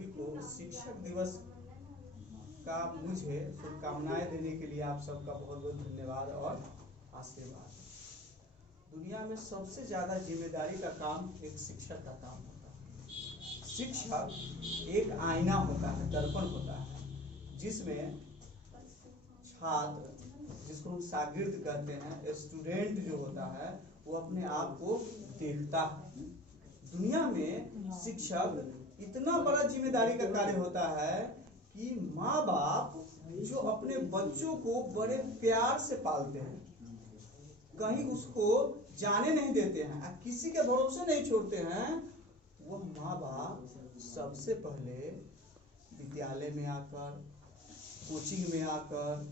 सभी को शिक्षक दिवस का मुझे शुभकामनाएं देने के लिए आप सबका बहुत बहुत धन्यवाद और आशीर्वाद। दुनिया में सबसे ज़्यादा जिम्मेदारी का काम एक शिक्षक का काम होता है। शिक्षक एक आईना होता है, दर्पण होता है, जिसमें छात्र, जिसको हम शागिर्द कहते हैं, स्टूडेंट जो होता है, वो अपने आप को देखता है। दुनिया में शिक्षक इतना बड़ा जिम्मेदारी का कार्य होता है कि माँ बाप जो अपने बच्चों को बड़े प्यार से पालते हैं, कहीं उसको जाने नहीं देते हैं, किसी के भरोसे नहीं छोड़ते हैं, वह माँ बाप सबसे पहले विद्यालय में आकर, कोचिंग में आकर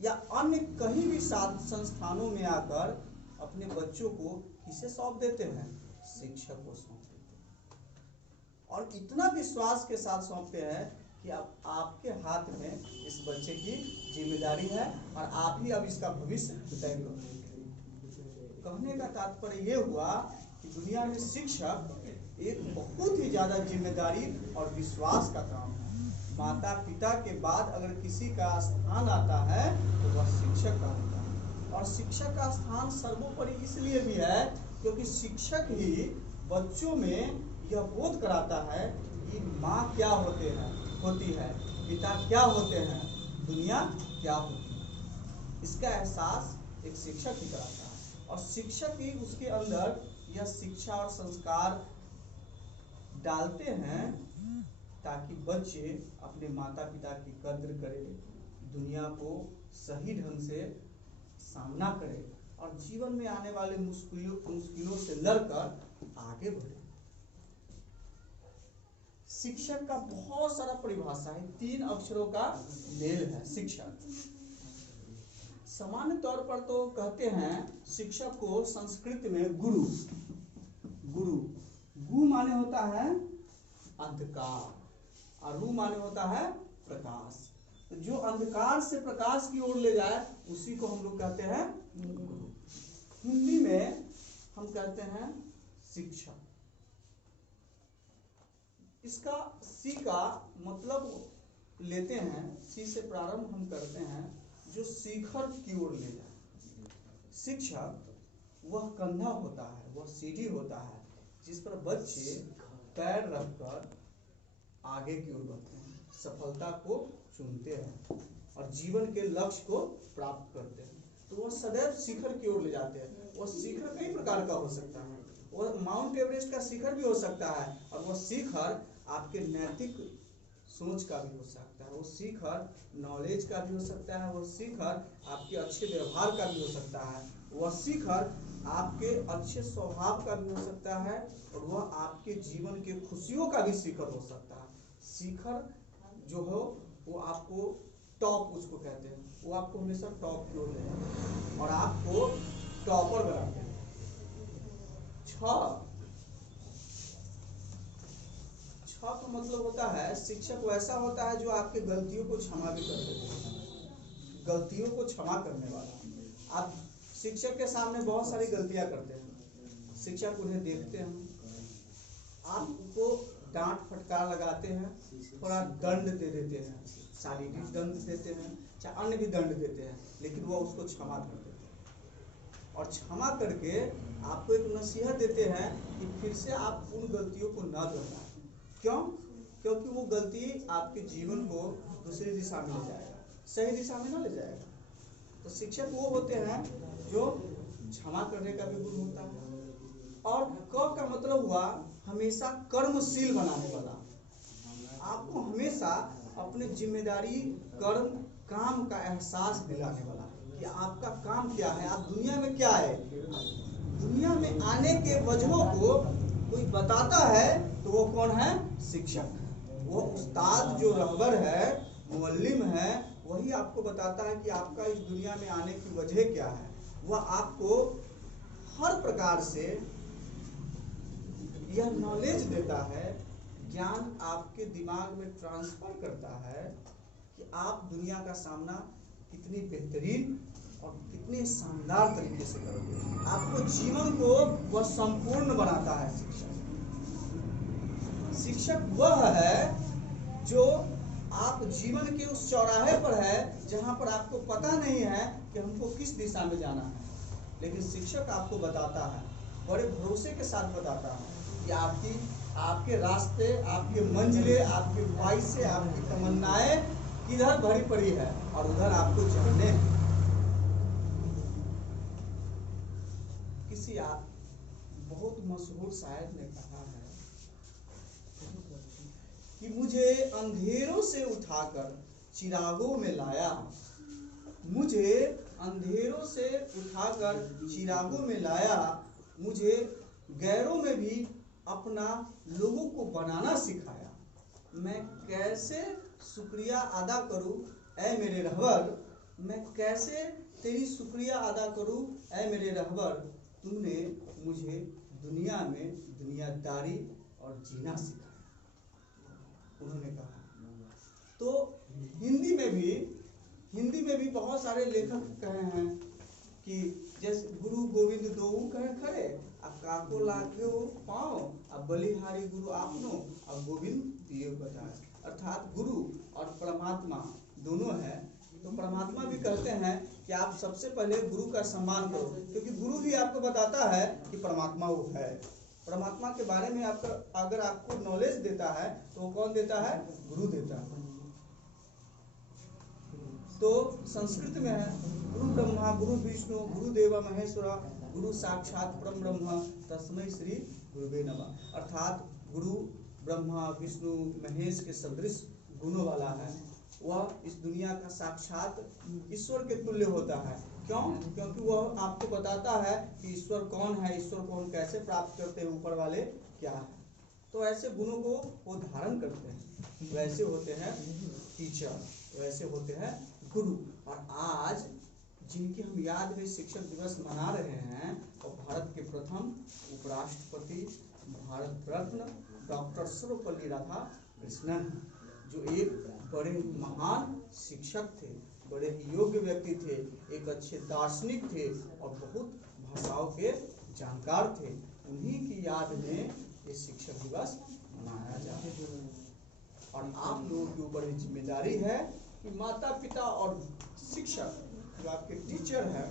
या अन्य कहीं भी संस्थानों में आकर अपने बच्चों को किसे सौंप देते हैं? शिक्षक को सौंप देते हैं। और इतना विश्वास के साथ सौंपते हैं कि अब आपके हाथ में इस बच्चे की जिम्मेदारी है और आप ही अब इसका भविष्य तय करेंगे। कहने का तात्पर्य ये हुआ कि दुनिया में शिक्षक एक बहुत ही ज्यादा जिम्मेदारी और विश्वास का काम है। माता पिता के बाद अगर किसी का स्थान आता है तो वह शिक्षक का होता है। और शिक्षक का स्थान सर्वोपरि इसलिए भी है क्योंकि शिक्षक ही बच्चों में यह बोध कराता है कि माँ क्या होती है, पिता क्या होते हैं, दुनिया क्या होती है। इसका एहसास एक शिक्षक ही कराता है और शिक्षक ही उसके अंदर यह शिक्षा और संस्कार डालते हैं ताकि बच्चे अपने माता पिता की कद्र करें, दुनिया को सही ढंग से सामना करें और जीवन में आने वाले मुश्किलों से लड़कर आगे बढ़े। शिक्षक का बहुत सारा परिभाषा है, 3 अक्षरों का मेल है शिक्षक। सामान्य तौर पर तो कहते हैं शिक्षक को संस्कृत में गुरु। गु माने होता है अंधकार और रू माने होता है प्रकाश। तो जो अंधकार से प्रकाश की ओर ले जाए उसी को हम लोग कहते हैं गुरु। हिंदी में हम कहते हैं शिक्षक। इसका सी का मतलब लेते हैं, सी से प्रारंभ हम करते हैं, जो शिखर की ओर ले जाए। शिक्षक वह कंधा होता है, वह सीढ़ी होता है जिस पर बच्चे पैर रखकर आगे की ओर बढ़ते हैं, सफलता को चुनते हैं और जीवन के लक्ष्य को प्राप्त करते हैं। तो वह सदैव शिखर की ओर ले जाते हैं। वह शिखर कई प्रकार का हो सकता है, वह माउंट एवरेस्ट का शिखर भी हो सकता है और वह शिखर आपके नैतिक सोच का भी हो सकता है, वो शिखर नॉलेज का भी हो सकता है, वो शिखर आपके अच्छे व्यवहार का भी हो सकता है, वह शिखर आपके अच्छे स्वभाव का भी हो सकता है और वह आपके जीवन के खुशियों का भी शिखर हो सकता है। शिखर जो हो वो आपको टॉप उसको कहते हैं, वो आपको हमेशा टॉप की ओर ले जाते हैं और आपको टॉपर बनाते हैं। 6 का मतलब होता है शिक्षक वैसा होता है जो आपके गलतियों को क्षमा भी कर देता है, गलतियों को क्षमा करने वाला। आप शिक्षक के सामने बहुत सारी गलतियां करते हैं, शिक्षक उन्हें देखते हैं, आपको डांट फटकार लगाते हैं, थोड़ा दंड दे देते हैं, शारीरिक दंड देते हैं, चाहे अन्य भी दंड देते हैं, लेकिन वो उसको क्षमा कर देते हैं और क्षमा करके आपको एक नसीहत देते हैं कि फिर से आप उन गलतियों को न दोहराएं। क्यों? क्योंकि वो गलती आपके जीवन को दूसरी दिशा में ले जाएगा, सही दिशा में ना ले जाएगा। तो शिक्षक वो होते हैं जो क्षमा करने का भी गुण होता है। और क का मतलब हुआ हमेशा कर्मशील बनाने वाला। आपको हमेशा अपने जिम्मेदारी, कर्म, काम का एहसास दिलाने वाला कि आपका काम क्या है, आप दुनिया में क्या है। दुनिया में आने के वजहों को कोई बताता है तो वो कौन है? शिक्षक। वो उस्ताद जो रहबर है, मुअल्लिम है, वही आपको बताता है कि आपका इस दुनिया में आने की वजह क्या है। वह आपको हर प्रकार से यह नॉलेज देता है, ज्ञान आपके दिमाग में ट्रांसफर करता है कि आप दुनिया का सामना कितनी बेहतरीन और कितने शानदार तरीके से करोगे। आपको जीवन को वह संपूर्ण बनाता है। शिक्षक वह है जो आप जीवन के उस चौराहे पर है जहां पर आपको पता नहीं है कि हमको किस दिशा में जाना है, लेकिन शिक्षक आपको बताता है, बड़े भरोसे के साथ बताता है कि आपके रास्ते, आपके मंजिलें, आपके ख्वाहिशें, आपकी तमन्नाएं किधर भरी पड़ी है और उधर आपको जाने हैं। किसी बहुत मशहूर शायर ने कहा है कि मुझे अंधेरों से उठाकर चिरागों में लाया, मुझे अंधेरों से उठाकर चिरागों में लाया, मुझे गैरों में भी अपना लोगों को बनाना सिखाया। मैं कैसे शुक्रिया अदा करूं ऐ मेरे रहबर, मैं कैसे तेरी शुक्रिया अदा करूं ऐ मेरे रहबर, तूने मुझे दुनिया में दुनियादारी और जीना सिखाया, उन्होंने कहा। तो हिंदी में भी बहुत सारे लेखक कहे हैं कि जैसे गुरु गोविंद दोऊ कहे खड़े, अब काको लागो पाओ, अब बलिहारी गुरु आपनो, अब गोविंद दिए बताए। अर्थात गुरु और परमात्मा दोनों है। तो परमात्मा भी कहते हैं कि आप सबसे पहले गुरु का सम्मान करो, क्योंकि गुरु भी आपको बताता है कि परमात्मा वो है। परमात्मा के बारे में अगर आपको नॉलेज देता है तो वो कौन देता है? गुरु देता है। तो संस्कृत में है गुरु ब्रह्मा गुरु विष्णु गुरुदेव महेश्वरा गुरु साक्षात परम ब्रह्म तस्मै श्री गुरुवे नमः। अर्थात गुरु ब्रह्मा विष्णु महेश के सदृश गुणों वाला है, वह इस दुनिया का साक्षात ईश्वर के तुल्य होता है। क्यों? क्योंकि वह आपको बताता है कि ईश्वर कौन है, ईश्वर को हम कैसे प्राप्त करते हैं, ऊपर वाले क्या है। तो ऐसे गुणों को वो धारण करते हैं। वैसे होते हैं टीचर, वैसे होते हैं गुरु। और आज जिनकी हम याद में शिक्षक दिवस मना रहे हैं, और भारत के प्रथम उपराष्ट्रपति भारत रत्न डॉक्टर सर्वपल्ली राधाकृष्णन, जो एक बड़े महान शिक्षक थे, बड़े योग्य व्यक्ति थे, एक अच्छे दार्शनिक थे और बहुत भाषाओं के जानकार थे। उन्हीं की याद में ये शिक्षक दिवस मनाया जाता है। और आप लोगों के ऊपर ये जिम्मेदारी है कि माता पिता और शिक्षक जो आपके टीचर है,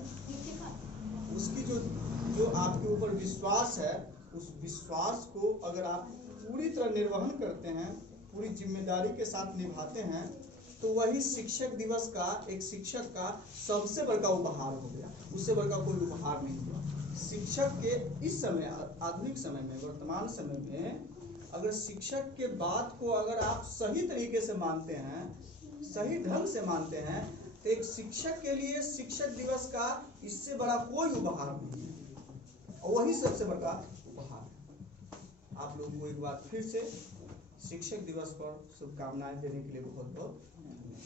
उसकी जो आपके ऊपर विश्वास है, उस विश्वास को अगर आप पूरी तरह निर्वहन करते हैं, पूरी जिम्मेदारी के साथ निभाते हैं, तो वही शिक्षक दिवस का एक शिक्षक का सबसे बड़ा उपहार हो गया। उससे बड़ा कोई उपहार नहीं हुआ। शिक्षक के इस समय, आधुनिक समय में, वर्तमान समय में अगर शिक्षक के बात को अगर आप सही तरीके से मानते हैं, सही ढंग से मानते हैं, तो एक शिक्षक के लिए शिक्षक दिवस का इससे बड़ा कोई उपहार नहीं है, और वही सबसे बड़ा उपहार है। आप लोगों को एक बार फिर से शिक्षक दिवस पर शुभकामनाएं देने के लिए बहुत बहुत धन्यवाद।